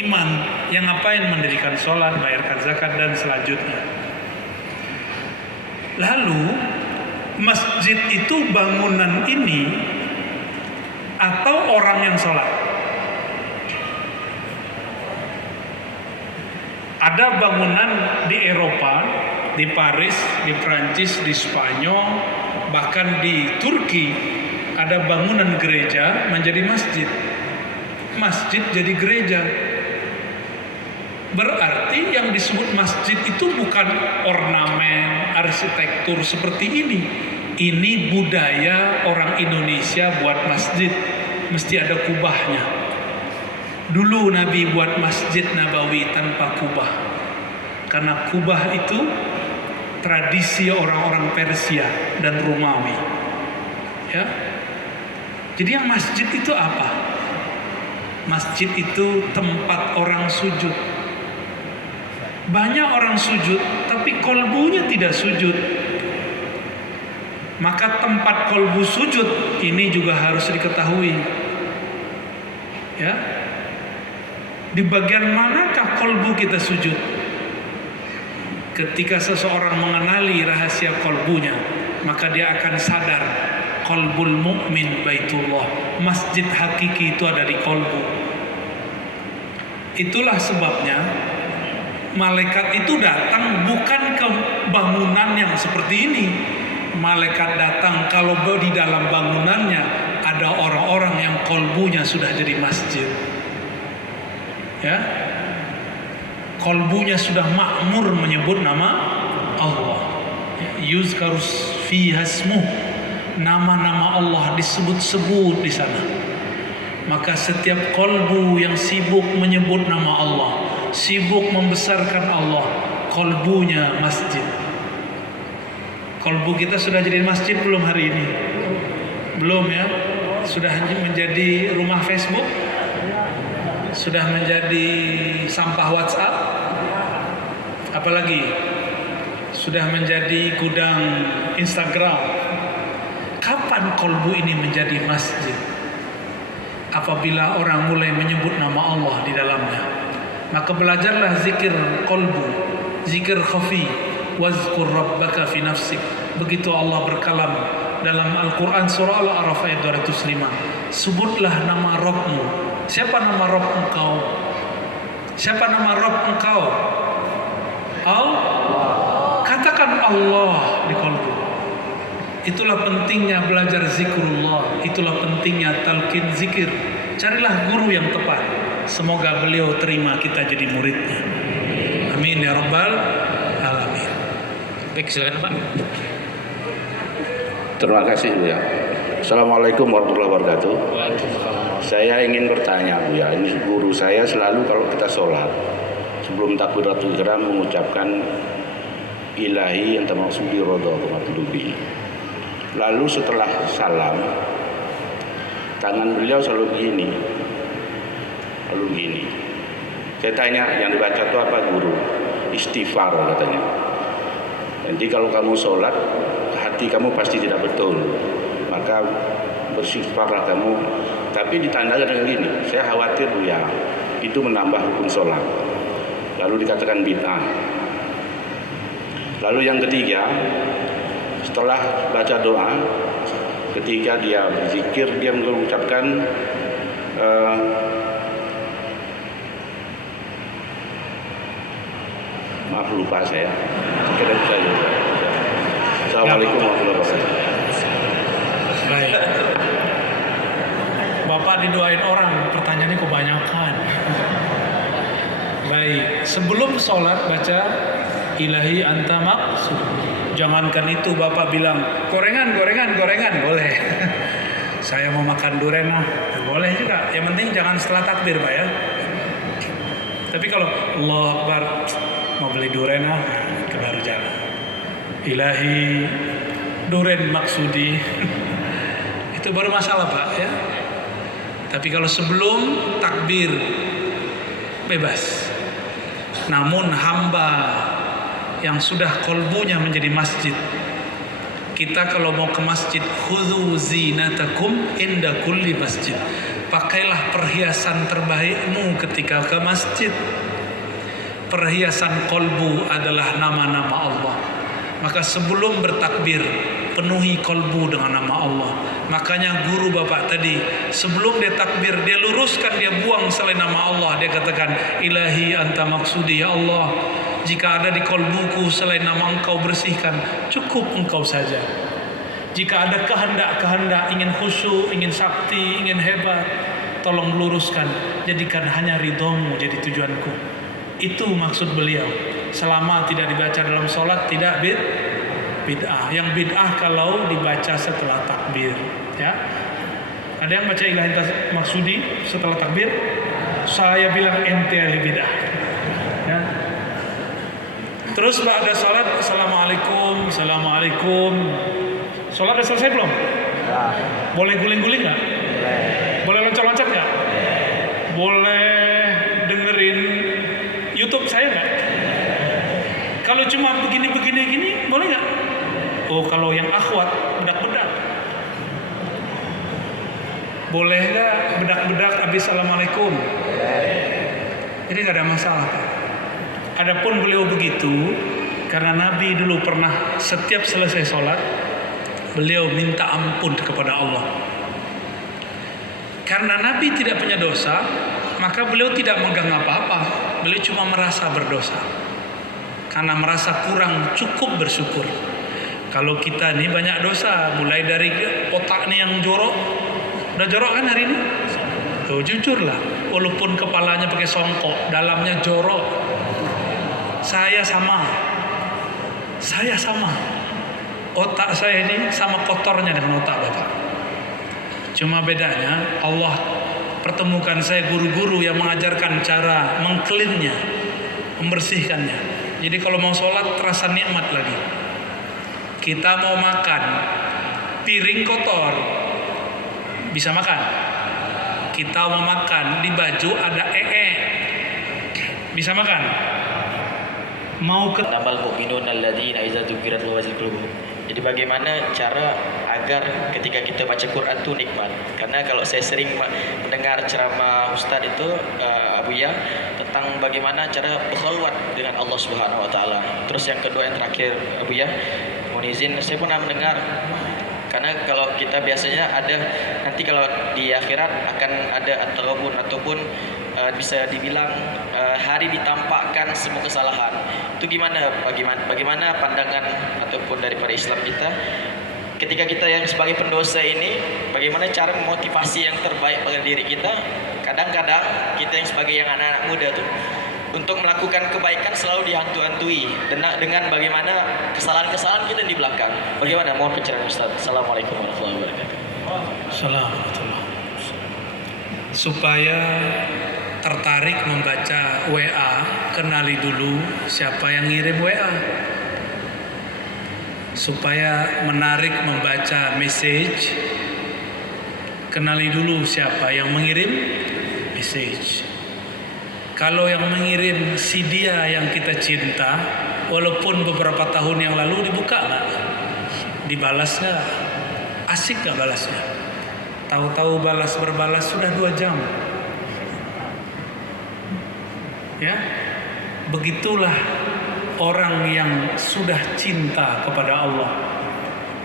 beriman, yang ngapain mendirikan sholat, bayarkan zakat dan selanjutnya. Lalu masjid itu bangunan ini atau orang yang sholat? Ada bangunan di Eropa, di Paris, di Prancis, di Spanyol, bahkan di Turki ada bangunan gereja menjadi masjid. Masjid jadi gereja. Berarti yang disebut masjid itu bukan ornamen, arsitektur seperti ini. Ini budaya orang Indonesia buat masjid, mesti ada kubahnya. Dulu Nabi buat masjid Nabawi tanpa kubah, karena kubah itu tradisi orang-orang Persia dan Romawi. Ya, jadi yang masjid itu apa? Masjid itu tempat orang sujud. Banyak orang sujud, tapi kolbunya tidak sujud. Maka tempat kolbu sujud ini juga harus diketahui. Ya, di bagian manakah kolbu kita sujud? Ketika seseorang mengenali rahasia kolbunya, maka dia akan sadar kolbul mukmin baitullah. Masjid hakiki itu ada di kolbu. Itulah sebabnya malaikat itu datang bukan ke bangunan yang seperti ini. Malaikat datang kalau di dalam bangunannya ada orang-orang yang kolbunya sudah jadi masjid. Ya, kolbunya sudah makmur menyebut nama Allah. Yuzkarus fiha ismuh, nama-nama Allah disebut-sebut di sana. Maka setiap kolbu yang sibuk menyebut nama Allah, sibuk membesarkan Allah, kolbunya masjid. Kolbu kita sudah jadi masjid belum hari ini? Belum ya? Sudah menjadi rumah Facebook? Sudah menjadi sampah WhatsApp? Apalagi sudah menjadi gudang Instagram. Kapan kolbu ini menjadi masjid? Apabila orang mulai menyebut nama Allah di dalamnya. Maka belajarlah zikir kolbu, zikir khafi, wazkur rabbaka fi nafsik. Begitu Allah berkalam dalam Al-Quran surah Al-A'raf ayat 205. Sebutlah nama Rabbmu. Siapa nama Rabb engkau? Siapa nama Rabb engkau? Allah. Katakan Allah di kolbu. Itulah pentingnya belajar zikrullah. Itulah pentingnya talqin zikir. Carilah guru yang tepat. Semoga beliau terima kita jadi muridnya. Amin ya rabbal alamin. Baik, silakan Pak. Terima kasih Bu ya. Assalamualaikum warahmatullahi wabarakatuh. Saya ingin bertanya Bu ya, ini guru saya selalu kalau kita sholat sebelum takbiratul ihram mengucapkan ilahi anta maksudi ridha wa matlubi. Lalu setelah salam tangan beliau selalu gini. Lalu gini. Saya tanya yang dibaca itu apa guru? Istighfar katanya. Nanti kalau kamu sholat hati kamu pasti tidak betul, maka beristighfarlah kamu. Tapi ditandakan dengan gini, saya khawatir Bu ya, itu menambah hukum sholat. Lalu dikatakan bid'ah. Lalu yang ketiga, setelah baca doa, ketika dia berzikir, dia mengucapkan maaf lupa saya. Sekedar saja. Assalamualaikum warahmatullahi wabarakatuh. Baik. Bapak didoain orang, pertanyaannya kebanyakan. Baik, sebelum sholat baca ilahi anta maksud. Jangankan itu Bapak bilang gorengan, boleh. Saya mau makan durian boleh juga. Yang penting jangan setelah takbir Pak ya. Tapi kalau Allah Akbar mau beli durian ke baru jalan. Ilahi durian maksudi. Itu baru masalah Pak ya. Tapi kalau sebelum takbir bebas. Namun hamba yang sudah kolbunya menjadi masjid, kita kalau mau ke masjid khudzu zinatakum inda kulli masjid. pakailah perhiasan terbaikmu ketika ke masjid. Perhiasan kolbu adalah nama-nama Allah. Maka sebelum bertakbir, penuhi kolbu dengan nama Allah. Makanya guru bapak tadi, sebelum dia takbir, dia luruskan, dia buang selain nama Allah. Dia katakan, ilahi anta maksudi, ya Allah, jika ada di kolbuku selain nama engkau, bersihkan, cukup engkau saja. Jika ada kehendak-kehendak, ingin khusyuk, ingin sakti, ingin hebat, tolong luruskan, jadikan hanya ridhomu jadi tujuanku. Itu maksud beliau. Selama tidak dibaca dalam sholat, tidak bid'ah. Yang bid'ah kalau dibaca setelah takbir. Ya, ada yang baca ilahi maksudi setelah takbir, saya bilang ente ahli bid'ah. Ya. Terus ada sholat, assalamualaikum, assalamualaikum. Sholat udah selesai belum? Boleh guling-guling nggak? Boleh loncat-loncat nggak? Boleh dengerin YouTube saya nggak? Kalau cuma begini-begini gini, boleh nggak? Oh, kalau yang akhwat bedak-bedak, boleh nggak bedak-bedak habis assalamualaikum? Jadi nggak ada masalah. Adapun beliau begitu karena Nabi dulu pernah setiap selesai sholat beliau minta ampun kepada Allah. Karena Nabi tidak punya dosa, maka beliau tidak megang apa-apa. Beliau cuma merasa berdosa. Karena merasa kurang cukup bersyukur. Kalau kita nih banyak dosa, mulai dari otak nih yang jorok. Udah jorok kan hari ini? Tuh, jujurlah, walaupun kepalanya pakai songkok, dalamnya jorok. Saya sama. Otak saya ini sama kotornya dengan otak Bapak. Cuma bedanya Allah pertemukan saya guru-guru yang mengajarkan cara mengcleannya, membersihkannya. Jadi kalau mau sholat terasa nikmat lagi. Kita mau makan, piring kotor, bisa makan. Kita mau makan, di baju ada bisa makan. Mau ke Namal mu'minun alladzina idza dzukirat wajilat qulubuhum. Jadi bagaimana cara agar ketika kita baca Quran itu nikmat? Karena kalau saya sering mendengar ceramah Ustadz itu Abu Ya tentang bagaimana cara berkhulwat dengan Allah Subhanahu wa taala. Terus yang kedua yang terakhir Abu Ya, mohon izin saya pernah mendengar, karena kalau kita biasanya ada nanti kalau di akhirat akan ada ataupun bisa dibilang hari ditampakkan semua kesalahan. Itu bagaimana pandangan ataupun daripada Islam kita ketika kita yang sebagai pendosa ini, bagaimana cara memotivasi yang terbaik pada diri kita? Kadang-kadang kita yang sebagai yang anak-anak muda tuh untuk melakukan kebaikan selalu dihantu-hantui dengan bagaimana kesalahan-kesalahan kita di belakang. Bagaimana? Mohon pencerahan Ustaz. Assalamualaikum warahmatullahi wabarakatuh. Assalamualaikum. Supaya tertarik membaca WA, kenali dulu siapa yang ngirim WA. Supaya menarik membaca message, kenali dulu siapa yang mengirim message. Kalau yang mengirim si dia yang kita cinta, walaupun beberapa tahun yang lalu dibuka nggak, dibalas nggak, asik nggak balasnya. Tahu-tahu berbalas sudah 2 jam. Ya, begitulah orang yang sudah cinta kepada Allah.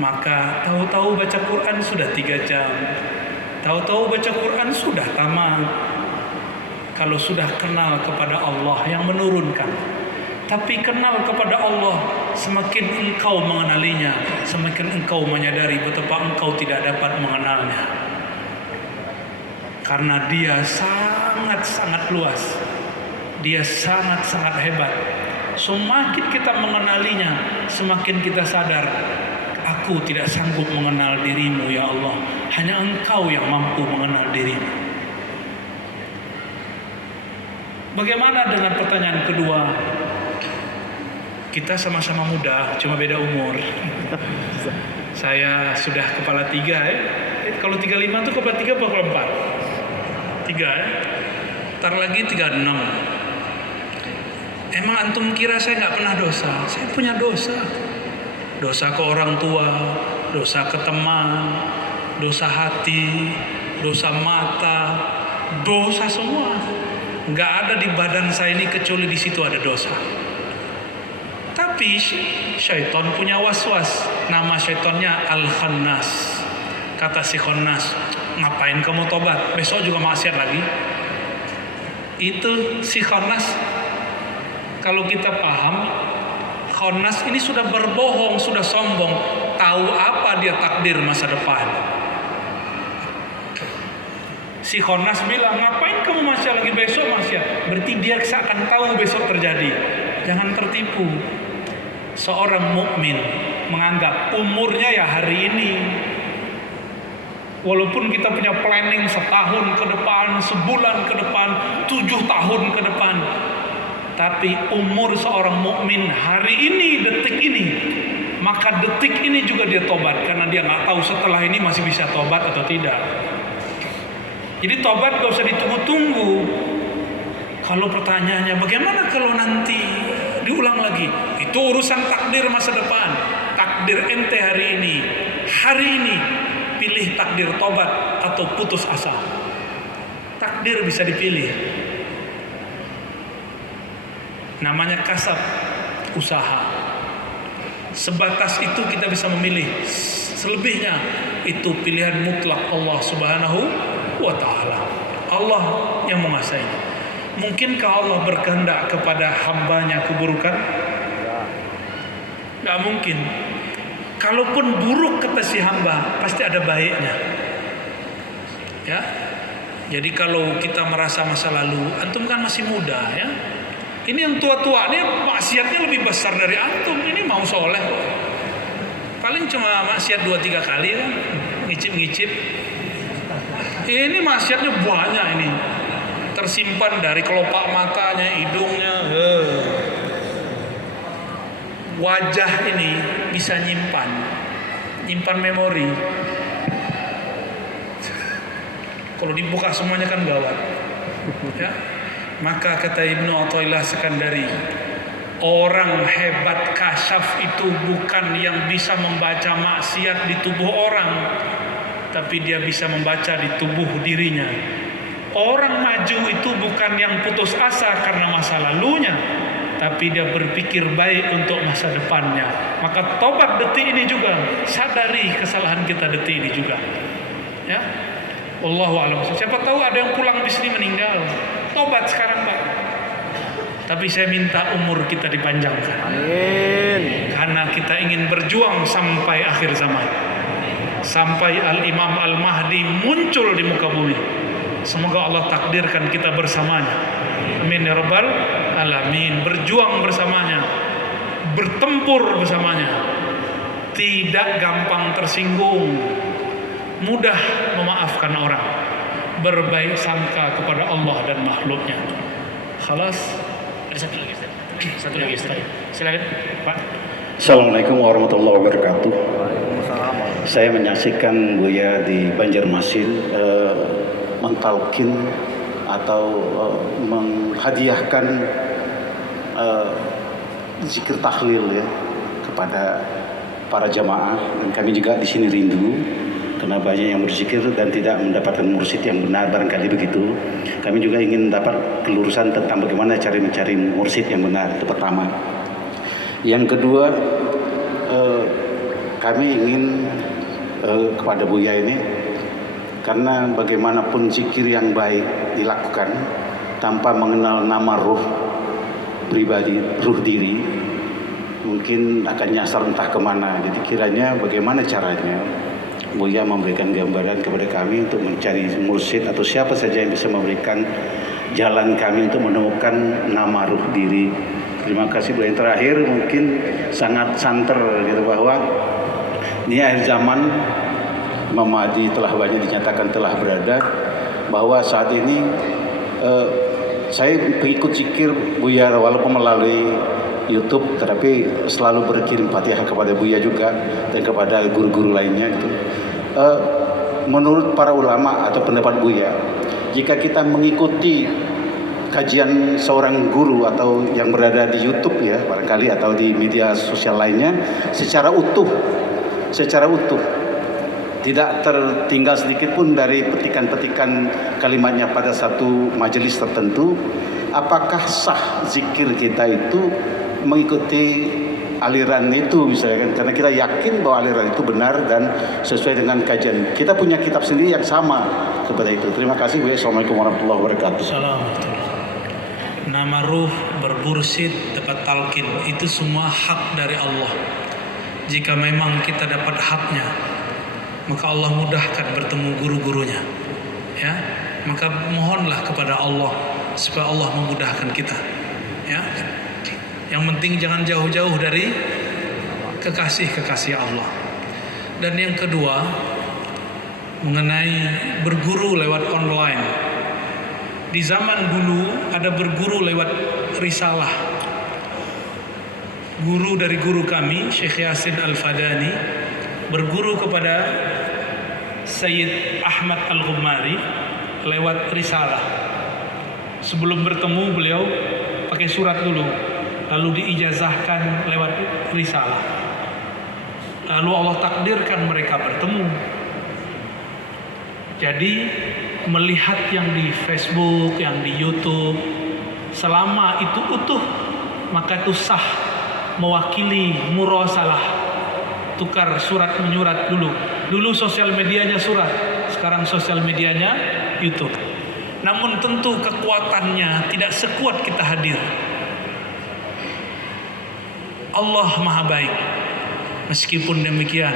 Maka tahu-tahu baca Quran sudah 3 jam. Tahu-tahu baca Quran sudah tamat. Kalau sudah kenal kepada Allah yang menurunkan. Tapi kenal kepada Allah, semakin engkau mengenalinya, semakin engkau menyadari betapa engkau tidak dapat mengenalnya. Karena dia sangat-sangat luas. Dia sangat-sangat hebat. Semakin kita mengenalinya, semakin kita sadar, aku tidak sanggup mengenal dirimu ya Allah. Hanya engkau yang mampu mengenal dirimu. Bagaimana dengan pertanyaan kedua? Kita sama-sama muda, cuma beda umur. Saya sudah kepala 3 ya. Kalau 35 tuh kepala 3 apa kepala 4? 3 ya. Ntar lagi 36. Emang antum kira saya nggak pernah dosa? Saya punya dosa. Dosa ke orang tua, dosa ke teman, dosa hati, dosa mata, dosa semua. Nggak ada di badan saya ini kecuali di situ ada dosa. Tapi syaitan punya was-was. Nama syaitannya Al-Khannas. Kata si Khannas, ngapain kamu tobat? Besok juga maksiat lagi. Itu si Khannas. Kalau kita paham, Khannas ini sudah berbohong, sudah sombong. Tahu apa dia takdir masa depan. Si Khannas bilang, ngapain kamu maksiat lagi, besok maksiat? Berarti dia akan tahu besok terjadi. Jangan tertipu. Seorang mukmin menganggap umurnya ya hari ini. Walaupun kita punya planning setahun ke depan, sebulan ke depan, 7 tahun ke depan, tapi umur seorang mukmin hari ini, detik ini, maka detik ini juga dia tobat, karena dia nggak tahu setelah ini masih bisa tobat atau tidak. Jadi tobat gak usah ditunggu-tunggu. Kalau pertanyaannya bagaimana kalau nanti diulang lagi, itu urusan takdir masa depan. Takdir ente hari ini pilih takdir tobat atau putus asa. Takdir bisa dipilih. Namanya kasab, usaha. Sebatas itu kita bisa memilih. Selebihnya itu pilihan mutlak Allah Subhanahu wa ta'ala. Allah yang menguasai. Mungkinkah Allah berkehendak kepada hambanya keburukan? Gak mungkin. Kalaupun buruk kata si hamba, pasti ada baiknya. Ya. Jadi kalau kita merasa masa lalu, antum kan masih muda ya. Ini yang tua-tua ini maksiatnya lebih besar dari antum. Ini mau soleh kok. Paling cuma maksiat 2-3 kali kan, ngicip-ngicip. Ini maksiatnya banyak ini. Tersimpan dari kelopak matanya, hidungnya. Wajah ini bisa nyimpan memori. Kalau dibuka semuanya kan gawat. Ya. Maka kata Ibnu Athaillah Sekandari, orang hebat kasyaf itu bukan yang bisa membaca maksiat di tubuh orang, tapi dia bisa membaca di tubuh dirinya. Orang maju itu bukan yang putus asa karena masa lalunya, tapi dia berpikir baik untuk masa depannya. Maka tobat detik ini juga, sadari kesalahan kita detik ini juga. Ya, Wallahu a'lam. Siapa tahu ada yang pulang di sini meninggal. Tobat sekarang Pak. Tapi saya minta umur kita dipanjangkan. Amin. Karena kita ingin berjuang sampai akhir zaman. Sampai Al-Imam Al-Mahdi muncul di muka bumi. Semoga Allah takdirkan kita bersamanya. Amin ya rabbal alamin. Berjuang bersamanya, bertempur bersamanya. Tidak gampang tersinggung, mudah memaafkan orang, berbaik sangka kepada Allah dan makhluknya. Khalas. Ada satu lagi Ustaz. Silakan Pak. Assalamualaikum warahmatullahi wabarakatuh. Saya menyaksikan Buya di Banjarmasin mentalkin atau menghadiahkan zikir tahlil ya kepada para jamaah, dan kami juga di sini rindu karena banyak yang berzikir dan tidak mendapatkan mursyid yang benar, barangkali begitu. Kami juga ingin dapat kelurusan tentang bagaimana cara mencari mursyid yang benar, itu pertama. Yang kedua, kami ingin kepada Buya ini, karena bagaimanapun zikir yang baik dilakukan tanpa mengenal nama ruh pribadi, ruh diri, mungkin akan nyasar entah kemana. Jadi kiranya bagaimana caranya Buya memberikan gambaran kepada kami untuk mencari mursyid atau siapa saja yang bisa memberikan jalan kami untuk menemukan nama ruh diri. Terima kasih Buya. Yang terakhir mungkin sangat santer gitu, bahwa ini akhir zaman, Imam Mahdi telah banyak dinyatakan telah berada, bahwa saat ini saya pengikut zikir Buya walaupun melalui YouTube, tetapi selalu berkirim Fatihah kepada Buya juga dan kepada guru-guru lainnya gitu. Menurut para ulama atau pendapat Buya, jika kita mengikuti kajian seorang guru atau yang berada di YouTube ya barangkali atau di media sosial lainnya secara utuh, tidak tertinggal sedikit pun dari petikan-petikan kalimatnya pada satu majelis tertentu. Apakah sah zikir kita itu mengikuti aliran itu misalnya kan? Karena kita yakin bahwa aliran itu benar dan sesuai dengan kajian. Kita punya kitab sendiri yang sama kepada itu. Terima kasih. Wassalamualaikum warahmatullahi wabarakatuh. Assalamualaikum. Nama ruh, berbursid, dapat talqin, itu semua hak dari Allah. Jika memang kita dapat haknya, maka Allah mudahkan bertemu guru-gurunya. Ya, maka mohonlah kepada Allah supaya Allah memudahkan kita. Ya, yang penting jangan jauh-jauh dari kekasih-kekasih Allah. Dan yang kedua, mengenai berguru lewat online. Di zaman dulu ada berguru lewat risalah. Guru dari guru kami, Syekh Yasin Al-Fadani, berguru kepada Sayyid Ahmad Al-Ghumari lewat risalah. Sebelum bertemu beliau pakai surat dulu, lalu diijazahkan lewat risalah. Lalu Allah takdirkan mereka bertemu. Jadi melihat yang di Facebook, yang di YouTube, selama itu utuh, maka itu sah mewakili murasalah, tukar surat menyurat dulu. Dulu sosial medianya surat, sekarang sosial medianya YouTube. Namun tentu kekuatannya tidak sekuat kita hadir. Allah Maha Baik. Meskipun demikian,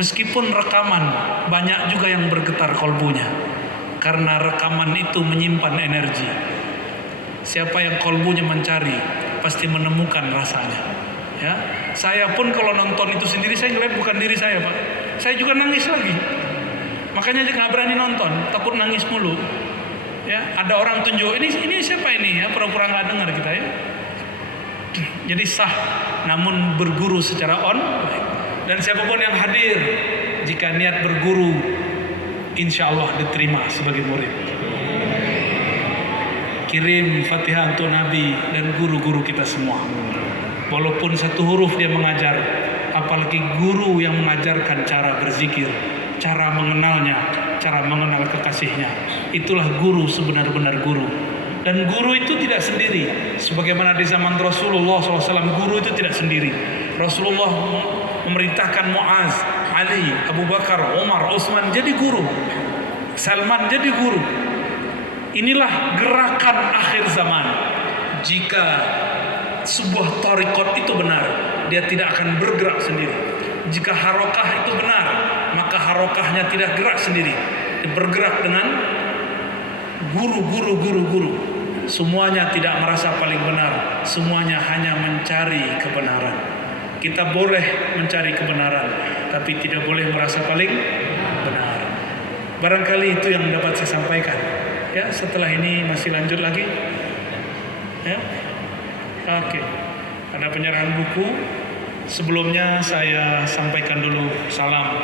meskipun rekaman, banyak juga yang bergetar kolbunya. Karena rekaman itu menyimpan energi. Siapa yang kolbunya mencari, pasti menemukan rasanya. Ya, saya pun kalau nonton itu sendiri, saya ngeliat bukan diri saya, Pak. Saya juga nangis lagi. Makanya nggak berani nonton, takut nangis mulu. Ya, ada orang tunjuk, ini siapa ini? Ya, pura-pura nggak dengar kita ya. Jadi sah, namun berguru secara online. Dan siapapun yang hadir, jika niat berguru, insya Allah diterima sebagai murid. Kirim Fatihah untuk Nabi dan guru-guru kita semua. Walaupun satu huruf dia mengajar, apalagi guru yang mengajarkan cara berzikir, cara mengenalnya, cara mengenal kekasihnya. Itulah guru, sebenar-benar guru. Dan guru itu tidak sendiri. Sebagaimana di zaman Rasulullah SAW, guru itu tidak sendiri. Rasulullah memerintahkan Muaz, Ali, Abu Bakar, Umar, Utsman jadi guru. Salman jadi guru. Inilah gerakan akhir zaman. Jika sebuah thariqat itu benar, dia tidak akan bergerak sendiri. Jika harokah itu benar, maka harokahnya tidak gerak sendiri. Dia bergerak dengan guru. Semuanya tidak merasa paling benar. Semuanya hanya mencari kebenaran. Kita boleh mencari kebenaran, tapi tidak boleh merasa paling benar. Barangkali itu yang dapat saya sampaikan. Ya, setelah ini masih lanjut lagi. Ya, oke. Ada penyerahan buku. Sebelumnya saya sampaikan dulu salam.